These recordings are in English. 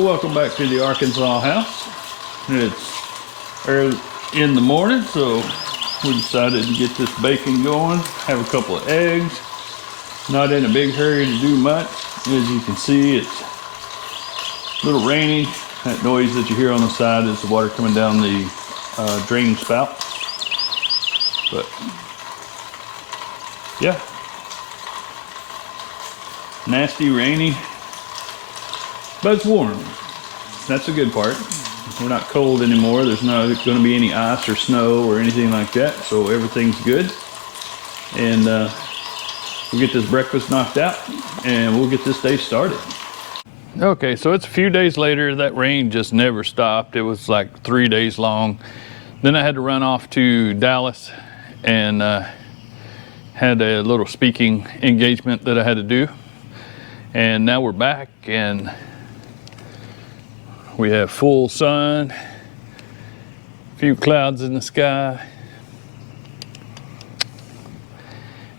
Well, welcome back to the Arkansas house. It's early in the morning, so we decided to get this bacon going, have a couple of eggs. Not in a big hurry to do much. As you can see, it's a little rainy. That noise that you hear on the side is the water coming down the drain spout. But yeah, nasty, rainy, but it's warm. That's the good part. We're not cold anymore. There's not going to be any ice or snow or anything like that, so everything's good. And we'll get this breakfast knocked out and we'll get this day started. Okay, so it's a few days later. That rain just never stopped. It was like 3 days long. Then I had to run off to Dallas and had a little speaking engagement that I had to do. And now we're back and we have full sun, a few clouds in the sky.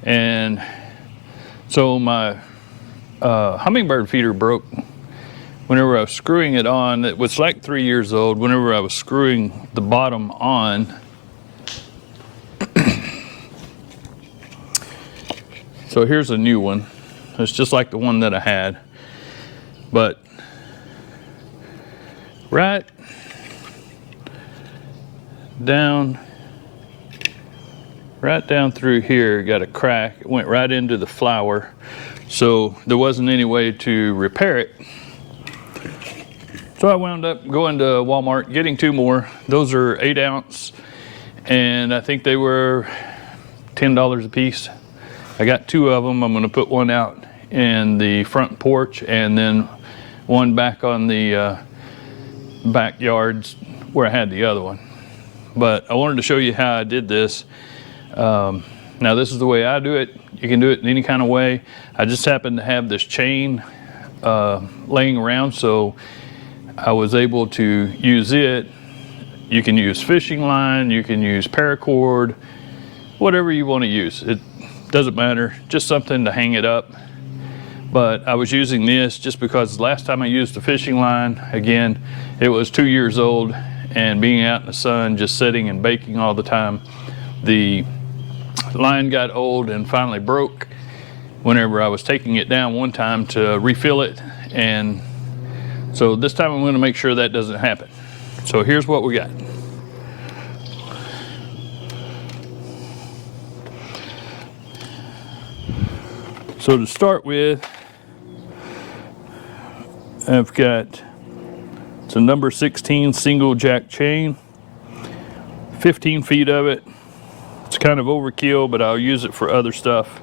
And so my Hummingbird feeder broke whenever I was screwing it on. It was like 3 years old. Whenever I was screwing the bottom on, so here's a new one. It's just like the one that I had, but right down through here got a crack. It went right into the flower, so there wasn't any way to repair it. So I wound up going to Walmart, getting 2 more. Those are 8 ounce, and I think they were $10 a piece. I got 2 of them. I'm going to put one out in the front porch and then one back on the backyards where I had the other one. But I wanted to show you how I did this. Now this is the way I do it. You can do it in any kind of way. I just happened to have this chain laying around, so I was able to use it. You can use fishing line, you can use paracord, whatever you want to use. It doesn't matter, just something to hang it up. But I was using this just because the last time I used a fishing line, again, it was 2 years old, and being out in the sun, just sitting and baking all the time, the line got old and finally broke whenever I was taking it down one time to refill it. And so this time I'm going to make sure that doesn't happen. So here's what we got. So to start with, I've got, it's a number 16 single jack chain, 15 feet of it. It's kind of overkill, but I'll use it for other stuff.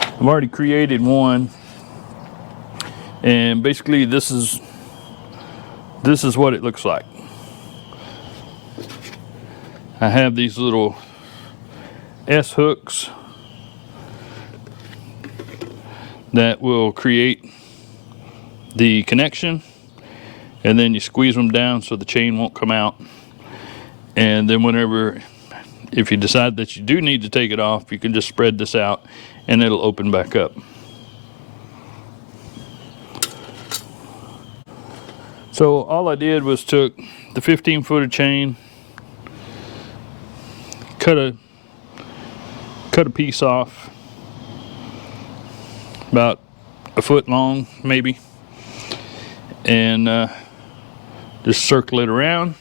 I've already created one, and basically this is what it looks like. I have these little S hooks that will create the connection, and then you squeeze them down so the chain won't come out. And then whenever, if you decide that you do need to take it off, you can just spread this out and it'll open back up. So all I did was took the 15 foot of chain, cut a piece off about a foot long maybe, and just circle it around.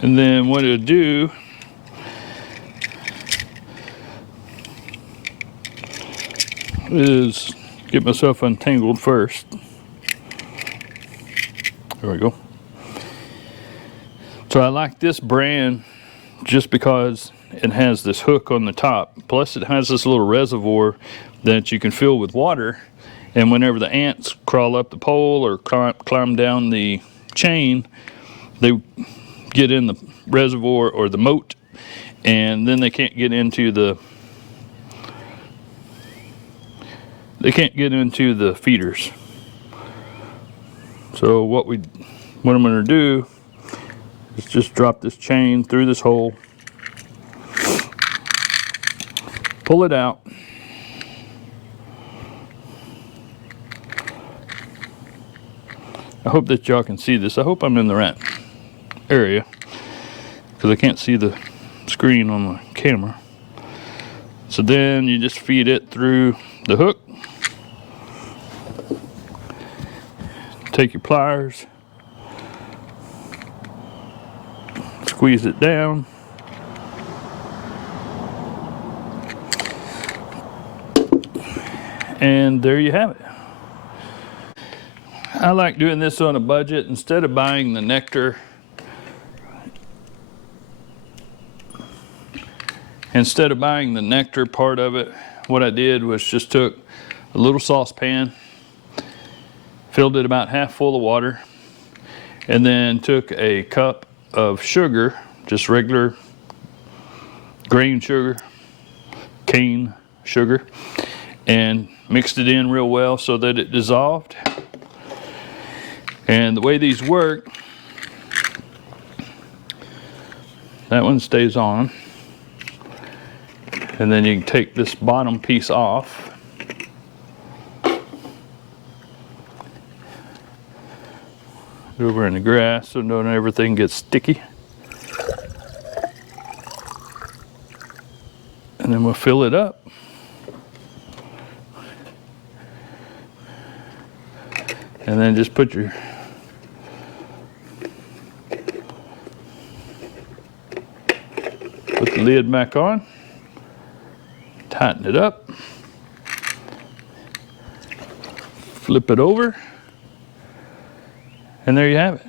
And then what it'll do is get myself untangled first. There we go. So I like this brand just because it has this hook on the top. Plus it has this little reservoir that you can fill with water. And whenever the ants crawl up the pole or climb down the chain, they get in the reservoir or the moat, and then they can't get into the feeders. So what I'm going to do is just drop this chain through this hole, pull it out, I hope that y'all can see this. I hope I'm in the right area because I can't see the screen on the camera. So then you just feed it through the hook. Take your pliers, squeeze it down, and there you have it. I like doing this on a budget. Instead of buying the nectar, part of it, what I did was just took a little saucepan, filled it about half full of water, and then took a cup of sugar, just regular grain sugar, cane sugar, and mixed it in real well so that it dissolved. And the way these work, that one stays on, and then you can take this bottom piece off. Over in the grass so don't everything gets sticky. And then we'll fill it up. And then just put the lid back on, tighten it up, flip it over, and there you have it.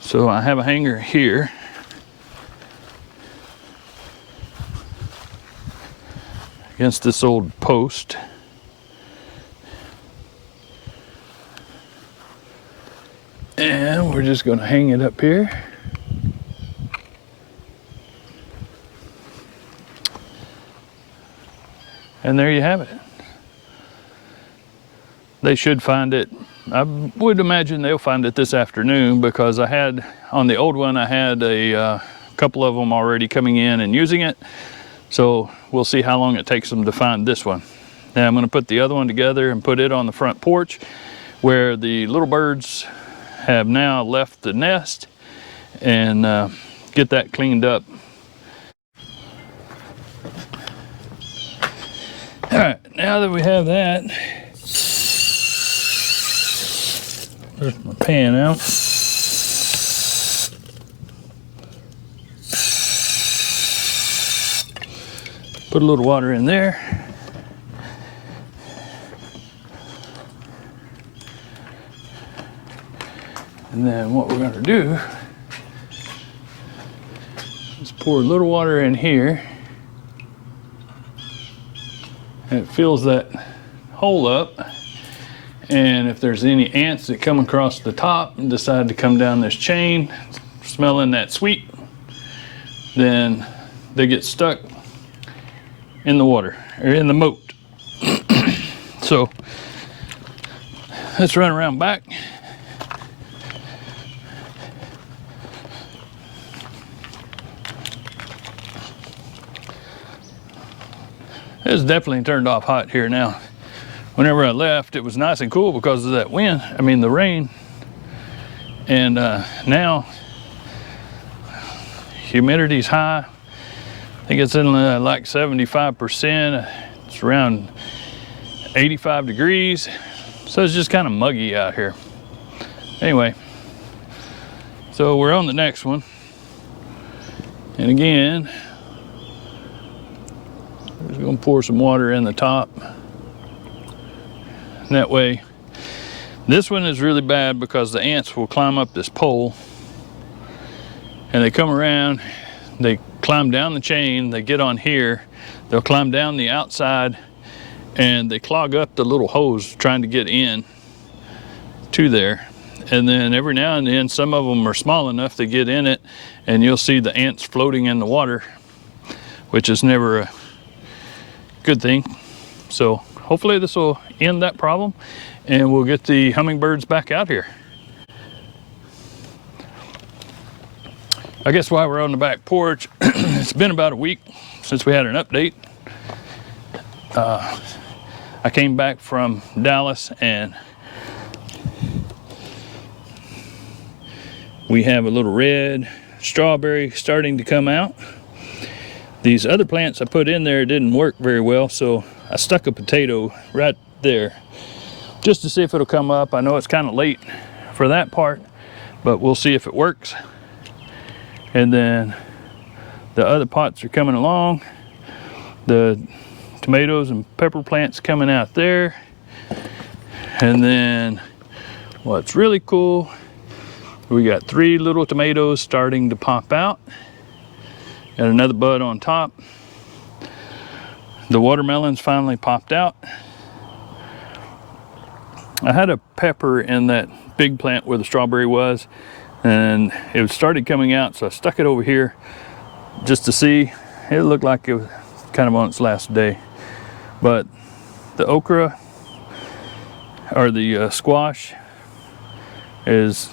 So I have a hanger here. Against this old post. And we're just going to hang it up here. And there you have it. They should find it. I would imagine they'll find it this afternoon because I had, on the old one, I had a couple of them already coming in and using it. So we'll see how long it takes them to find this one. Now I'm going to put the other one together and put it on the front porch where the little birds have now left the nest, and get that cleaned up. All right, now that we have that, there's my pan out. Put a little water in there. And then what we're going to do is pour a little water in here. And it fills that hole up. And if there's any ants that come across the top and decide to come down this chain, smelling that sweet, then they get stuck in the water, or in the moat. So let's run around back. It's definitely turned off hot here now. Whenever I left, it was nice and cool because of that wind, the rain. And now, humidity's high. I think it's in like 75%. It's around 85 degrees. So it's just kind of muggy out here. Anyway, so we're on the next one. And again, I'm just gonna pour some water in the top. And that way, this one is really bad because the ants will climb up this pole and they come around, they climb down the chain, they get on here, they'll climb down the outside and they clog up the little hose trying to get in to there. And then every now and then, some of them are small enough to get in it and you'll see the ants floating in the water, which is never a good thing. So hopefully this will end that problem and we'll get the hummingbirds back out here. I guess while we're on the back porch, it's been about a week since we had an update. I came back from Dallas and we have a little red strawberry starting to come out. These other plants I put in there didn't work very well, so I stuck a potato right there just to see if it'll come up. I know it's kind of late for that part, but we'll see if it works. And then the other pots are coming along. The tomatoes and pepper plants coming out there. And then what's really cool, we got 3 little tomatoes starting to pop out. Got another bud on top. The watermelons finally popped out. I had a pepper in that big plant where the strawberry was, and it started coming out, so I stuck it over here just to see. It looked like it was kind of on its last day. But the okra, or the squash, is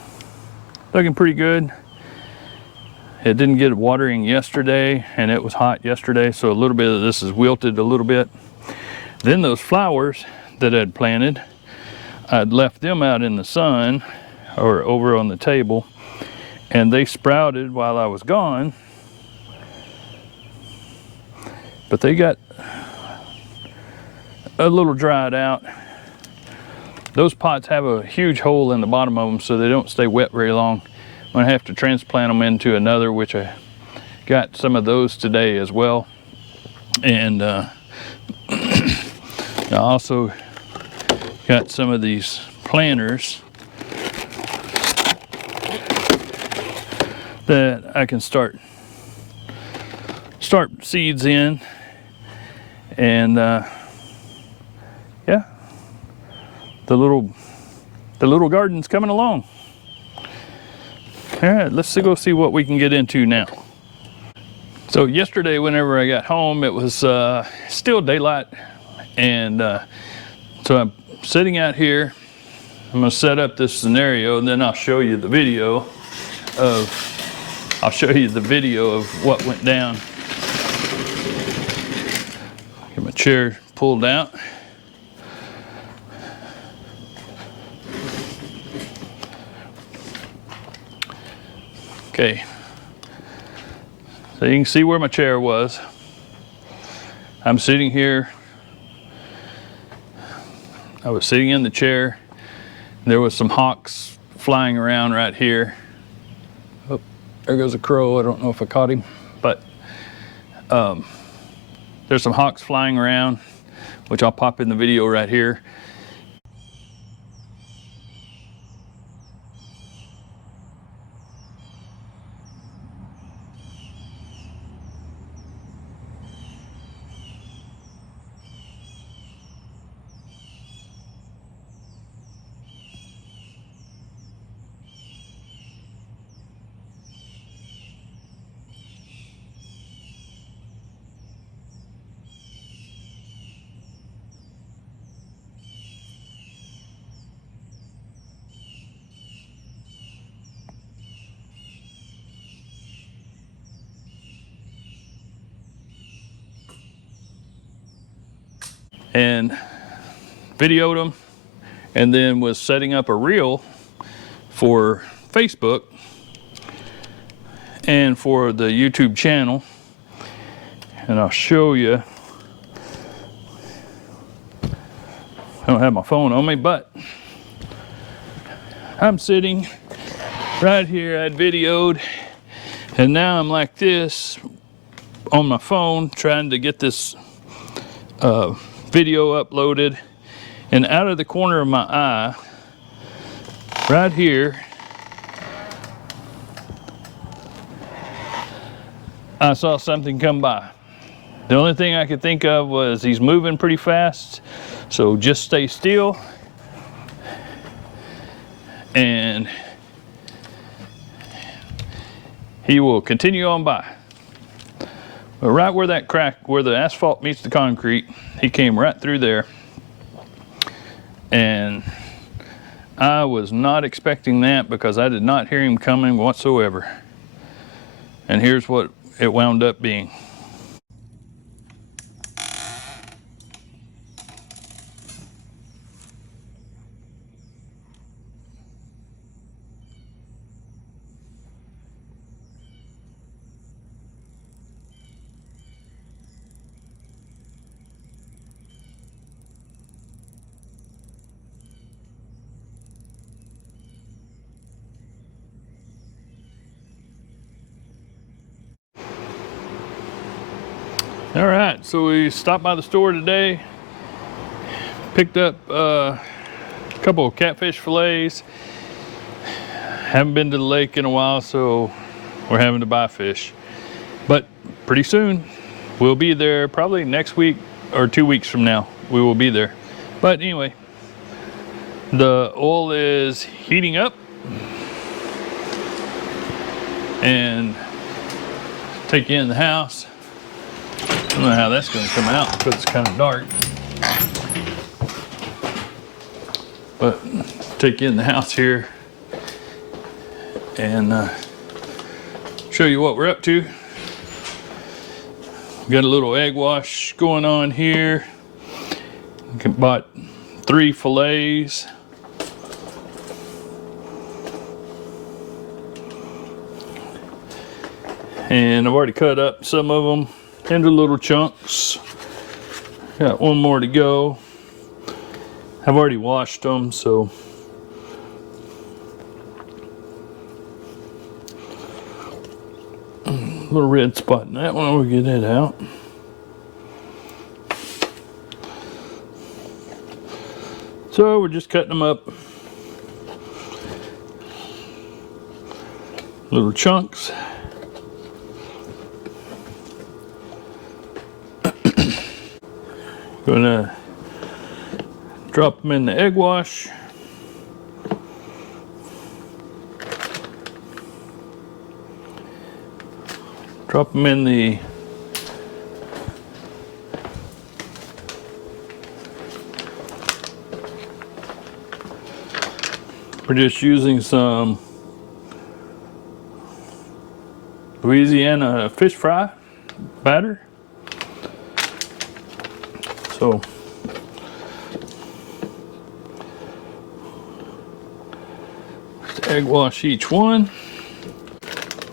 looking pretty good. It didn't get watering yesterday, and it was hot yesterday, so a little bit of this is wilted a little bit. Then those flowers that I'd planted, I'd left them out in the sun or over on the table, and they sprouted while I was gone, but they got a little dried out. Those pots have a huge hole in the bottom of them, so they don't stay wet very long. I'm gonna have to transplant them into another, which I got some of those today as well. And I also got some of these planters that I can start seeds in, and yeah, the little garden's coming along. All right, let's go see what we can get into now. So yesterday, whenever I got home, it was still daylight, and so I'm sitting out here. I'm gonna set up this scenario, and then I'll show you the video of what went down. Get my chair pulled out. Okay, so you can see where my chair was. I'm sitting here. I was sitting in the chair. There was some hawks flying around right here. Oh, there goes a crow. I don't know if I caught him, but there's some hawks flying around, which I'll pop in the video right here. And videoed them, and then was setting up a reel for Facebook and for the YouTube channel. And I'll show you. I don't have my phone on me, but I'm sitting right here. I'd videoed, and now I'm like this on my phone trying to get this video uploaded, and out of the corner of my eye right here I saw something come by. The only thing I could think of was he's moving pretty fast, so just stay still and he will continue on by. But right where that crack, where the asphalt meets the concrete, he came right through there. And I was not expecting that because I did not hear him coming whatsoever. And here's what it wound up being. All right, so we stopped by the store today, picked up a couple of catfish fillets. Haven't been to the lake in a while, so we're having to buy fish. But pretty soon, we'll be there, probably next week or 2 weeks from now, we will be there. But anyway, the oil is heating up, and take you in the house. I don't know how that's going to come out because it's kind of dark. But take you in the house here and show you what we're up to. Got a little egg wash going on here. Bought 3 fillets. And I've already cut up some of them into little chunks. Got one more to go. I've already washed them, so little red spot in that one. We'll get it out. So we're just cutting them up, little chunks. Gonna drop them in the egg wash. Drop them in the we're just using some Louisiana fish fry batter. So just egg wash each one.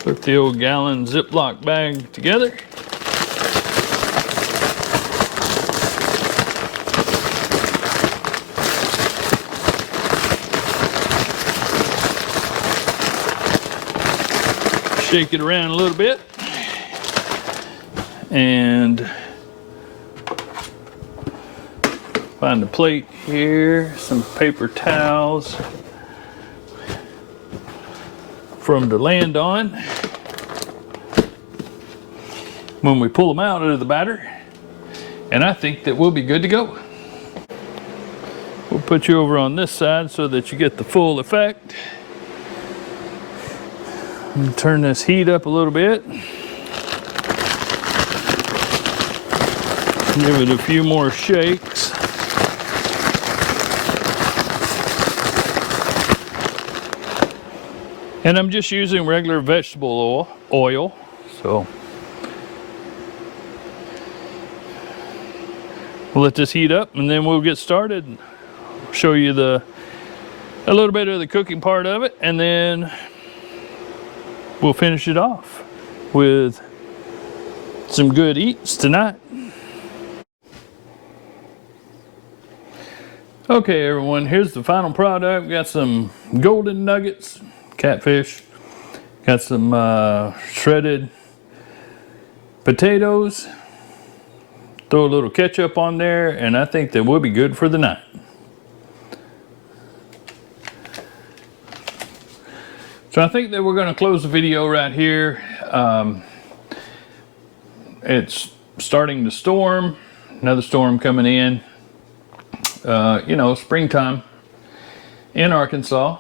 Put the old gallon Ziploc bag together. Shake it around a little bit. And find a plate here, some paper towels from to land on when we pull them out of the batter, and I think that we'll be good to go. We'll put you over on this side so that you get the full effect. And turn this heat up a little bit. Give it a few more shakes. And I'm just using regular vegetable oil, so we'll let this heat up and then we'll get started. Show you a little bit of the cooking part of it, and then we'll finish it off with some good eats tonight. Okay everyone, here's the final product. We got some golden nuggets, catfish, got some shredded potatoes, throw a little ketchup on there, and I think that will be good for the night. So I think that we're going to close the video right here. It's starting to storm, another storm coming in. You know, springtime in Arkansas.